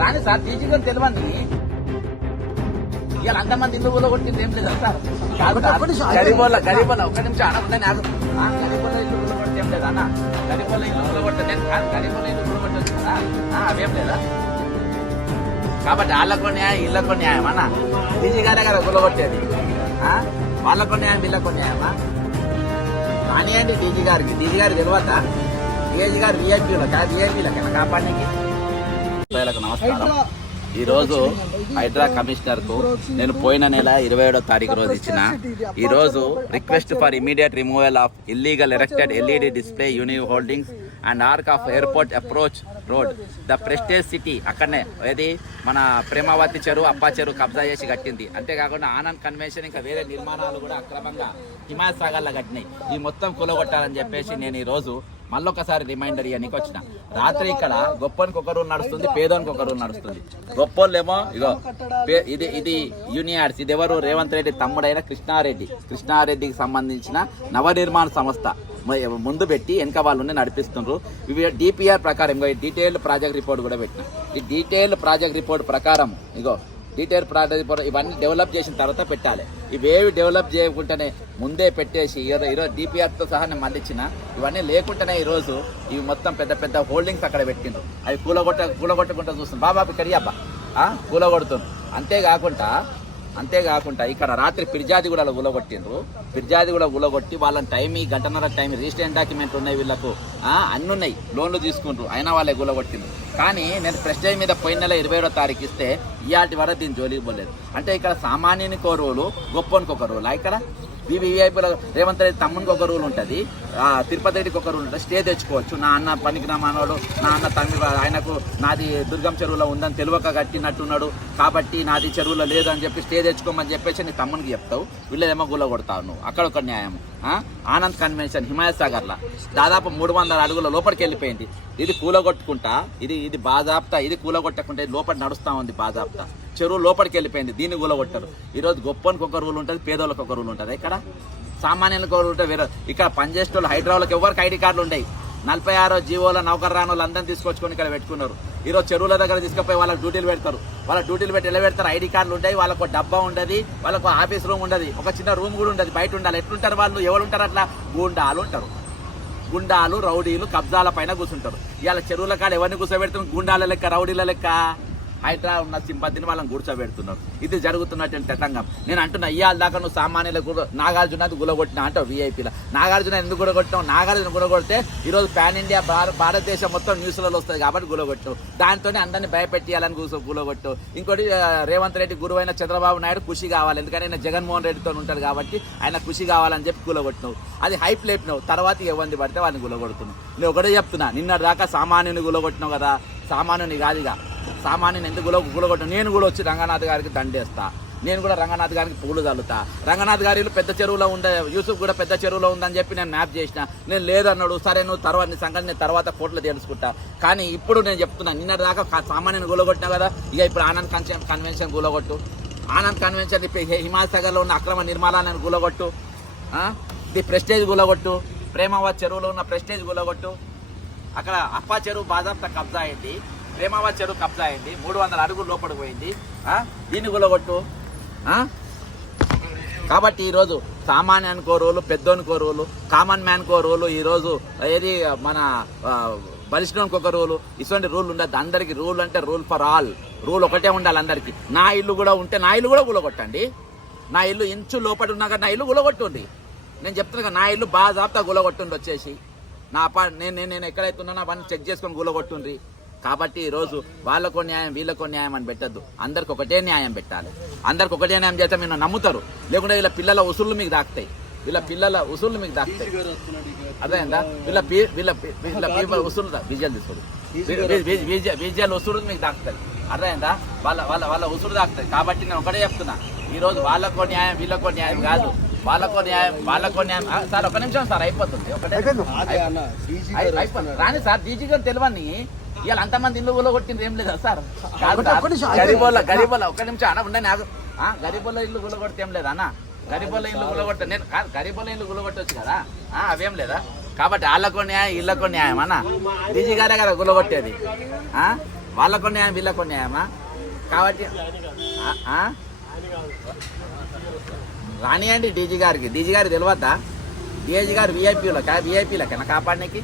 రాని sir teacher తెలియని ఇవాళ అంతమంది ఇల్లు కూలగొట్టింది ఏం లేదా సార్? గరీబోళ్ళ ఒక్క నిమిషం అనకుండా నాకు గరీబోళ్ళ ఇల్లు కూలగొట్టి ఏం లేదా అన్న? గరీబోళ్ళ ఇల్లు కూలగొట్ట నేను గరీబోళ్ళ ఇల్లు కూలగొట్టచ్చు కదా, అవేం లేదా? కాబట్టి వాళ్ళకు న్యాయం ఇళ్ళకు న్యాయం అన్న. డీజీ గారే కదా కూలగొట్టేది, వాళ్ళకు న్యాయం వీళ్ళకు న్యాయమా? కానివ్వండి డీజీ గారికి తెలియదా? డిఐజీ గారు విఐపీలకైనా కాపాడడానికి. నమస్కారం. ఈ రోజు హైడ్రా కమిషనర్ కు నేను పోయిన నెల 27వ తారీఖు రోజు ఇచ్చిన ఈ రోజు request for immediate removal of illegal erected LED display uni holdings and arc of airport approach road the prestige city. అక్కడనే ఏది మన ప్రేమావతి చెరువు అప్పా చెరువు కబ్జా చేసి కట్టింది. అంతేకాకుండా ఆనంద్ కన్వెన్షన్ ఇంకా వేరే నిర్మాణాలు కూడా అక్రమంగా హిమాయత్ సాగర్లో కట్టినాయి. ఈ మొత్తం కూలగొట్టాలని చెప్పేసి నేను ఈ రోజు మళ్ళొకసారి రిమైండర్ ఇవన్నీ వచ్చిన. రాత్రి ఇక్కడ గొప్పనికి ఒక రూల్ నడుస్తుంది, పేదోనికి ఒక రూల్ నడుస్తుంది. గొప్పోళ్ళేమో ఇగో ఇది యూనియార్స్, ఇది ఎవరు? రేవంత్ రెడ్డి తమ్ముడైన కృష్ణారెడ్డికి సంబంధించిన నవనిర్మాణ సంస్థ ముందు పెట్టి వెనక వాళ్ళు నడిపిస్తున్నారు. ఇవి డిపిఆర్ ప్రకారం డీటెయిల్డ్ ప్రాజెక్ట్ రిపోర్ట్ కూడా పెట్టిన. ఈ డీటెయిల్డ్ ప్రాజెక్ట్ రిపోర్ట్ ప్రకారం డీటెయిల్ ప్రాజెక్ట్ రిపోర్ట్ ఇవన్నీ డెవలప్ చేసిన తర్వాత పెట్టాలి. ఇవేవి డెవలప్ చేయకుండానే ముందే పెట్టేసి ఈరోజు డిపిఆర్తో సహా నేను మళ్ళీ ఇచ్చిన. ఇవన్నీ లేకుండానే ఈరోజు ఇవి మొత్తం పెద్ద పెద్ద హోల్డింగ్స్ అక్కడ పెట్టిండ్రు. అవి కూలగొట్టకుండా చూస్తుంది. బాబా ఇక్కడ కూలగొడుతుంది. అంతేకాకుండా ఇక్కడ రాత్రి ఫిర్యాదిగూడలో కూలగొట్టిండ్రు. ఫిర్యాదిగూడ కూలగొట్టి వాళ్ళని గంటన్నర టైం రిజిస్ట్రేషన్ డాక్యుమెంట్ ఉన్నాయి, వీళ్ళకు అన్ని ఉన్నాయి, లోన్లు తీసుకుంటారు, అయినా వాళ్ళే కూలగొట్టిండ్రు. కానీ నేను ప్రెస్టేజ్ మీద పోయిన నెల 27వ తారీఖు ఇస్తే ఇవాటి వరకు దీన్ని జోలికి పోలేదు. అంటే ఇక్కడ సామాన్యునికి ఒక రూలు, గొప్పనికి ఒక రూల్. ఇక్కడ వివిఐపీలో రేవంత్ రెడ్డి తమ్మునికి ఒక రూల్ ఉంటుంది, తిరుపతి రెడ్డికి ఒక రూల్ ఉంటుంది. స్టే తెచ్చుకోవచ్చు. నా అన్న పనికి మనోడు, నా అన్న తమ్మి ఆయనకు నాది దుర్గం చెరువులో ఉందని తెలియక కట్టినట్టున్నాడు కాబట్టి నాది చెరువులో లేదు అని చెప్పి స్టే తెచ్చుకోమని చెప్పేసి నీ తమ్మునికి చెప్తావు, వీళ్ళేమో గుల్ల కొడతావు నువ్వు. అక్కడ ఒక న్యాయం. ఆనంద్ కన్వెన్షన్ హిమాయత్ సాగర్లో దాదాపు 300 అడుగుల లోపలికి వెళ్ళిపోయింది. ఇది కూలగొట్టుకుంటా, ఇది బాజాప్తా, ఇది కూలగొట్టకుండా లోపల నడుస్తూ ఉంది బాజాప్తా. చెరువు లోపలికి వెళ్ళిపోయింది, దీన్ని కూలగొట్టారు. ఈరోజు గొప్పనికి ఒక రూల్ ఉంటుంది, పేదోళ్ళకి ఒక రూల్ ఉంటుంది. ఇక్కడ సామాన్యులకు ఒక రూల్ ఉంటుంది. వేరే ఇక్కడ పనిచేసే వాళ్ళు హైదరాబాద్కి ఎవరికి ఐడి కార్డులు ఉన్నాయి. 46 జీవోల నౌకర్ రాని వాళ్ళు అందరినీ తీసుకొచ్చుకొని ఇక్కడ పెట్టుకున్నారు. ఈరోజు చెరువుల దగ్గర తీసుకుపోయి వాళ్ళకి డ్యూటీలు పెడతారు. వాళ్ళ డ్యూటీలు పెట్టి ఎలా పెడతారు? ఐడి కార్డులు ఉంటాయి, వాళ్ళకు డబ్బా ఉండదు, వాళ్ళకు ఆఫీస్ రూమ్ ఉండదు, ఒక చిన్న రూమ్ కూడా ఉండదు, బయట ఉండాలి. ఎట్లుంటారు వాళ్ళు? ఎవరు ఉంటారు అట్లా? గుండాలు రౌడీలు కబ్జాల పైన కూర్చుంటారు. ఇవాళ చెరువుల కాడ ఎవరిని కూర్చోబెడుతున్నారు? గుండాల లెక్క, రౌడీల లెక్క. హైడ్రా ఉన్న సింపతిని వాళ్ళని కూర్చోబెడుతున్నారు. ఇది జరుగుతున్నటువంటి తతంగం. నేను అంటున్నా, ఇవాళ దాకా నువ్వు సామాన్యులకు నాగార్జున గులగొట్టినా అంటావు. వీఐపీలో నాగార్జున ఎందుకు గులగొట్టావు? నాగార్జున గులగొడితే ఈరోజు పాన్ ఇండియా భారతదేశం మొత్తం న్యూస్లలో వస్తుంది కాబట్టి గులగొట్టావు. దాంతోనే అందరినీ భయపెట్టియాలని గులగొట్టావు. ఇంకోటి రేవంత్ రెడ్డి గురువైన చంద్రబాబు నాయుడు ఖుషి కావాలి, ఎందుకంటే ఆయన జగన్మోహన్ రెడ్డితో ఉంటాడు కాబట్టి ఆయన ఖుషి కావాలని చెప్పి గులగొట్టినావు. అది హైప్ లేపినావు. తర్వాత ఎవరిని పడితే వాళ్ళని గులగొడుతున్నావు. నేను ఒకటే చెప్తున్నా, నిన్నటి దాకా సామాన్యుని గులగొట్టినావు కదా, సామాన్యుని కాదుగా. సామాన్యుని ఎందుకు గులగొట్టు? నేను కూడా వచ్చి రంగనాథ్ గారికి దండేస్తా, నేను కూడా రంగనాథ్ గారికి పూలు చల్లుతా. రంగనాథ్ గారి పెద్ద చెరువులో ఉండే, యూసుఫ్ కూడా పెద్ద చెరువులో ఉందని చెప్పి నేను మ్యాప్ చేసిన. నేను లేదన్నాడు. సరే నువ్వు తర్వాత నీ సంగతి నేను తర్వాత కోర్టులో తెలుసుకుంటా. కానీ ఇప్పుడు నేను చెప్తున్నా, నిన్న దాకా సామాన్యుని గులగొట్టినా కదా, ఇక ఇప్పుడు ఆనంద్ కన్వెన్షన్ గులగొట్టు. ఆనంద్ కన్వెన్షన్ హిమాయత్ సాగర్లో ఉన్న అక్రమ నిర్మాణాలను గులగొట్టు. ది ప్రెస్టేజ్ గులగొట్టు. ప్రేమావతి చెరువులో ఉన్న ప్రెస్టేజ్ గులగొట్టు. అక్కడ అప్పా చెరువు బాజాప్తా కబ్జా అయింది, ప్రేమావతి చెరువు కబ్జా అయింది, 300 అడుగులు లోపలికి పోయింది. దీన్ని గులగొట్టు. కాబట్టి ఈరోజు సామాన్యానికో రోలు, పెద్దోనికో రోలు, కామన్ మ్యాన్కో రోలు, ఈరోజు ఏది మన బలిష్ఠోనికి ఒక రూలు, ఇటువంటి రూల్ ఉండదు. అందరికీ రూల్ అంటే రూల్ ఫర్ ఆల్, రూల్ ఒకటే ఉండాలి అందరికీ. నా ఇల్లు కూడా ఉంటే నా ఇల్లు కూడా గులగొట్టండి. నా ఇల్లు ఇంచు లోపల ఉన్నా కానీ నా ఇల్లు గులగొట్టుండి. నేను చెప్తున్నా, నా ఇల్లు బాగా జాబ్తా గులగొట్టుండి వచ్చేసి నా నేను ఎక్కడైతే ఉన్నానో అవన్నీ చెక్ చేసుకొని గులగొట్టుండ్రి. కాబట్టి ఈరోజు వాళ్ళకో న్యాయం వీళ్ళకో న్యాయం అని పెట్టద్దు, అందరికి ఒకటే న్యాయం పెట్టాలి. అందరికి ఒకటే న్యాయం చేస్తే మీరు నమ్ముతారు. లేకుంటే వీళ్ళ పిల్లల ఉసుళ్ళు మీకు దాక్తాయి, అదేందా? వీళ్ళ ఉసులు విజయాలు తీసుకోడు, విజయాలు ఉసురు మీకు దాక్తాయి. అర్థమైందా? వాళ్ళ ఉసురు దాక్తాయి. కాబట్టి నేను ఒకటే చెప్తున్నా, ఈరోజు వాళ్ళకో న్యాయం వీళ్ళకో న్యాయం కాదు, వాళ్ళకో న్యాయం. సార్ ఒక నిమిషం సార్, అయిపోతుంది. రాని సార్, డీజీ గారు తెలియని ఇవాళ అంతమంది ఇల్లు గులగొట్టింది ఏం లేదా సార్? గరీబోళ్ళ ఒక్క నిమిషం అన్న ఉండే నాకు. గరీబోళ్ళ ఇల్లు గులగొడితే ఏం లేదా అన్న? గరీబోళ్ళ ఇల్లు గులగొట్ట నేను కాదు, గరీబోళ్ళ ఇల్లు గులగొట్టవచ్చు కదా, అవేం లేదా? కాబట్టి వాళ్ళకు న్యాయం వీళ్ళకు న్యాయం అన్న డీజీ గారే కదా గుల్లగొట్టేది వాళ్ళకు న్యాయం వీళ్ళకు న్యాయమా కాబట్టి రానియండి డీజీ గారికి తెలియద్దా డిఐజీ గారు వీఐపీలకైనా కాపాడడానికి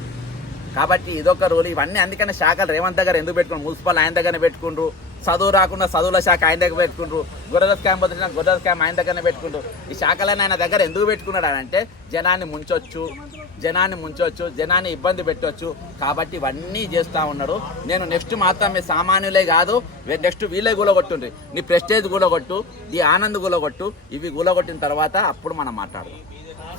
కాబట్టి ఇదొక రూల్ ఇవన్నీ అందుకని శాఖలు రేవంత్ దగ్గర ఎందుకు పెట్టుకుంటారు మున్సిపల్ ఆయన దగ్గరనే పెట్టుకుంటారు చదువు రాకుండా చదువుల శాఖ ఆయన దగ్గర పెట్టుకుంటారు గొర్రెల స్కామ్ వదిలిన గొర్రెల స్కామ్ ఆయన దగ్గరనే పెట్టుకుంటారు ఈ శాఖలను ఆయన దగ్గర ఎందుకు పెట్టుకున్నాడు అంటే జనాన్ని ముంచొచ్చు జనాన్ని ఇబ్బంది పెట్టొచ్చు కాబట్టి ఇవన్నీ చేస్తూ ఉన్నాడు నేను నెక్స్ట్ మాత్రం మీ సామాన్యులే కాదు నెక్స్ట్ వీళ్ళే గులగొట్టుండ్రి నీ ప్రెస్టేజ్ గులగొట్టు ఈ ఆనంద్ గులగొట్టు ఇవి గులగొట్టిన తర్వాత అప్పుడు మనం మాట్లాడదాం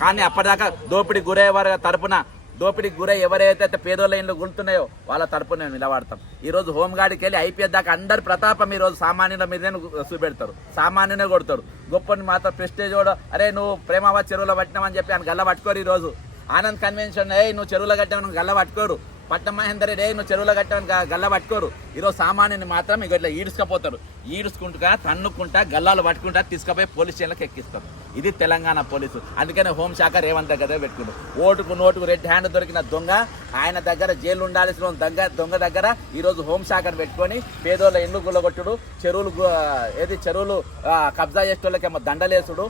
కానీ అప్పటిదాకా దోపిడీకి గురయ్యేవారి తరపున దోపిడీకి గురై ఎవరైతే పేదోళ్ళ ఇండ్లు గుంటున్నాయో వాళ్ళ తరపున నేను నిలబడతాం ఈరోజు హోంగార్డ్కి వెళ్ళి ఐపీఎస్ దాకా అందరి ప్రతాపం ఈరోజు సామాన్యుల మీదే చూపెడతారు సామాన్యునే కొడతారు గొప్పని మాత్రం ప్రెస్టేజ్ కూడా అరే నువ్వు ప్రేమావతి చెరువులో పట్టినామని చెప్పి ఆయన గల్ల పట్టుకోరు ఈరోజు ఆనంద్ కన్వెన్షన్ నువ్వు చెరువులో కట్టామని గల్ల పట్టుకోరు పట్ట మహేందర్ నువ్వు చెరువులో కట్టామని గల్ల పట్టుకోరు ఈరోజు సామాన్యుని మాత్రం ఇక ఇట్లా ఈడ్చుకపోతారు ఈడ్చుకుంటా తన్నుకుంటా గల్లాలు పట్టుకుంటా తీసుకుపోయి పోలీస్ స్టేషన్లకు ఎక్కిస్తారు ఇది తెలంగాణ పోలీసు అందుకనే హోంశాఖ రేవంత్ దగ్గర పెట్టుకున్నారు ఓటుకు నోటుకు రెడ్ హ్యాండ్ దొరికిన దొంగ ఆయన దగ్గర జైలు ఉండాల్సిన దొంగ దగ్గర ఈరోజు హోంశాఖను పెట్టుకొని పేదోళ్ళ ఇల్లు గుల్లగొట్టుడు చెరువులు కబ్జా చేసేటోళ్ళకేమో దండలేసుడు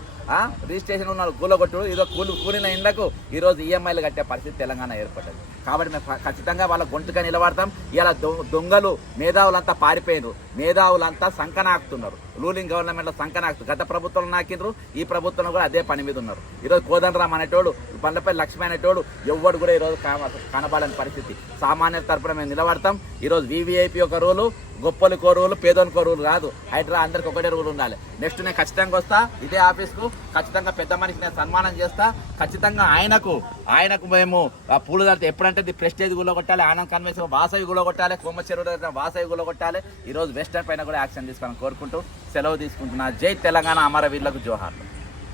రిజిస్ట్రేషన్ ఉన్న గుల్లగొట్టుడు ఇదో కూలిన ఇండ్లకు ఈరోజు ఈఎంఐలు కట్టే పరిస్థితి తెలంగాణ ఏర్పడ్డది కాబట్టి మేము ఖచ్చితంగా వాళ్ళ గొంతుగా నిలబడతాం ఇలా దొంగలు మేధావులంతా పారిపోయినారు మేధావులంతా సంకనాకుతున్నారు రూలింగ్ గవర్నమెంట్లో సంకనాకుతారు గత ప్రభుత్వంలో నాకిండ్రు ఈ ప్రభుత్వంలో కూడా అదే పని మీద ఉన్నారు ఈరోజు కోదండరామ్ అనేటోడు బండ్లపల్లి లక్ష్మి అనేటోడు ఎవ్వడు కూడా ఈరోజు కనబడని పరిస్థితి సామాన్యుల తరపున మేము నిలబడతాం ఈరోజు వీవీఐపీ ఒక రూలు గొప్పలు కోరువులు పేదోని కోరువులు కాదు హైడ్రా అందరికి ఒకటే రూల్ ఉండాలి నెక్స్ట్ నేను ఖచ్చితంగా వస్తా ఇదే ఆఫీస్కు ఖచ్చితంగా పెద్ద మనిషికి నేను సన్మానం చేస్తా ఖచ్చితంగా ఆయనకు మేము పూలు దాడితే ఎప్పుడంటే ది ప్రెస్టేజ్ గుల్లగొట్టాలి ఆనంద్ కన్వెన్షన్ వాసవి గుల్లగొట్టాలి కొమ్మ చెరువు వాసవి గుల్లగొట్టాలి ఈరోజు వెస్టర్న్ పైన కూడా యాక్షన్ తీసుకోవాలని కోరుకుంటూ సెలవు తీసుకుంటున్నా జై తెలంగాణ అమరవీరులకు జోహార్